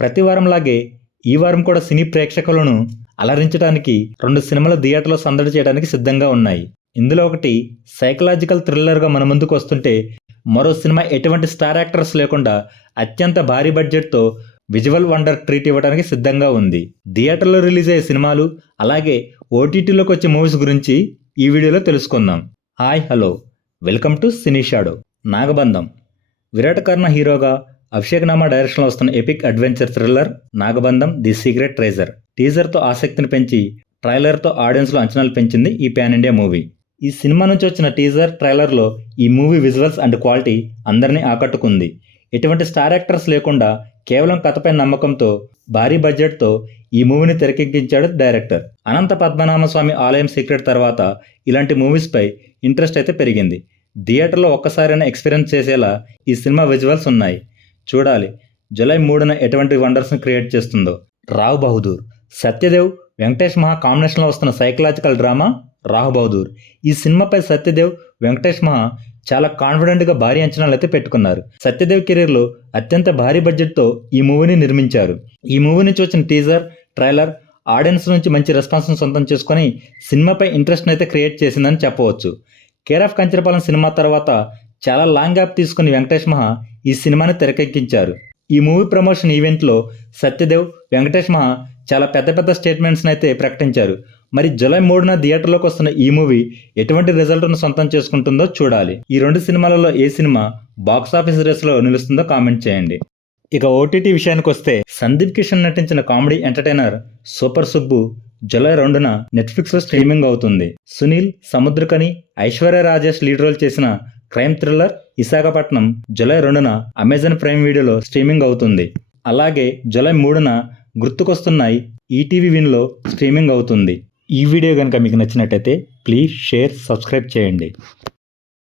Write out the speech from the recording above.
ప్రతి వారంలాగే ఈ వారం కూడా సినీ ప్రేక్షకులను అలరించడానికి 2 సినిమాలు థియేటర్లో సందడి చేయడానికి సిద్ధంగా ఉన్నాయి. ఇందులో ఒకటి సైకలాజికల్ థ్రిల్లర్గా మన ముందుకు వస్తుంటే, మరో సినిమా ఎటువంటి స్టార్ యాక్టర్స్ లేకుండా అత్యంత భారీ బడ్జెట్తో విజువల్ వండర్ ట్రీట్ ఇవ్వడానికి సిద్ధంగా ఉంది. థియేటర్లో రిలీజ్ అయ్యే సినిమాలు అలాగే ఓటీటీలోకి వచ్చే మూవీస్ గురించి ఈ వీడియోలో తెలుసుకుందాం. Hi hello, welcome to cine shadow. Nagabandham Virat Karna హీరోగా అభిషేక్ నామా డైరెక్షన్లో వస్తున్న epic adventure thriller Nagabandham the secret treasure. టీజర్తో ఆసక్తిని పెంచి ట్రైలర్తో ఆడియన్స్లో అంచనాలు పెంచింది ఈ పాన్ ఇండియా మూవీ. ఈ సినిమా నుంచి వచ్చిన టీజర్ ట్రైలర్లో ఈ మూవీ విజువల్స్ అండ్ క్వాలిటీ అందరినీ ఆకట్టుకుంది. ఎటువంటి స్టార్ యాక్టర్స్ లేకుండా కేవలం కథపై నమ్మకంతో భారీ బడ్జెట్తో ఈ మూవీని తెరకెక్కించాడు డైరెక్టర్. అనంత పద్మనాభస్వామి ఆలయం సీక్రెట్ తర్వాత ఇలాంటి మూవీస్పై ఇంట్రెస్ట్ అయితే పెరిగింది. థియేటర్లో ఒక్కసారైనా ఎక్స్పీరియన్స్ చేసేలా ఈ సినిమా విజువల్స్ ఉన్నాయి. చూడాలి జూలై 3న ఎటువంటి వండర్స్ని క్రియేట్ చేస్తుందో. రావ్ బహదూర్ సత్యదేవ్ వెంకటేష్ మహా కాంబినేషన్లో వస్తున్న సైకలాజికల్ డ్రామా రావ్ బహదూర్. ఈ సినిమాపై సత్యదేవ్ వెంకటేష్ మహా చాలా కాన్ఫిడెంట్గా భారీ అంచనాలు అయితే పెట్టుకున్నారు. సత్యదేవ్ కెరీర్లో అత్యంత భారీ బడ్జెట్తో ఈ మూవీని నిర్మించారు. ఈ మూవీ నుంచి వచ్చిన టీజర్ ట్రైలర్ ఆడియన్స్ నుంచి మంచి రెస్పాన్స్ను సొంతం చేసుకొని సినిమాపై ఇంట్రెస్ట్ని అయితే క్రియేట్ చేసిందని చెప్పవచ్చు. కేర్ ఆఫ్ కంచరపాలెం సినిమా తర్వాత చాలా లాంగ్ గ్యాప్ తీసుకుని వెంకటేష్ మహా ఈ సినిమాని తెరకెక్కించారు. ఈ మూవీ ప్రమోషన్ ఈవెంట్లో సత్యదేవ్ వెంకటేష్ మహా చాలా పెద్ద స్టేట్మెంట్స్ని అయితే ప్రకటించారు. మరి జూలై 3న థియేటర్లోకి వస్తున్న ఈ మూవీ ఎటువంటి రిజల్ట్ను సొంతం చేసుకుంటుందో చూడాలి. ఈ 2 సినిమాలలో ఏ సినిమా బాక్సాఫీస్ రేస్లో నిలుస్తుందో కామెంట్ చేయండి. ఇక ఓటీటీ విషయానికి వస్తే సందీప్ కిషన్ నటించిన comedy entertainer super Subbu July 2న నెట్ఫ్లిక్స్లో స్ట్రీమింగ్ అవుతుంది. సునీల్, సముద్రకని, ఐశ్వర్య రాజేష్ లీడ్ రోల్ చేసిన క్రైమ్ థ్రిల్లర్ విశాఖపట్నం జూలై 2న అమెజాన్ ప్రైమ్ వీడియోలో స్ట్రీమింగ్ అవుతుంది. అలాగే జూలై 3న గుర్తుకొస్తున్నాయి ఈటీవీ విన్లో స్ట్రీమింగ్ అవుతుంది. ఈ వీడియో కనుక మీకు నచ్చినట్టయితే ప్లీజ్ షేర్, సబ్స్క్రైబ్ చేయండి.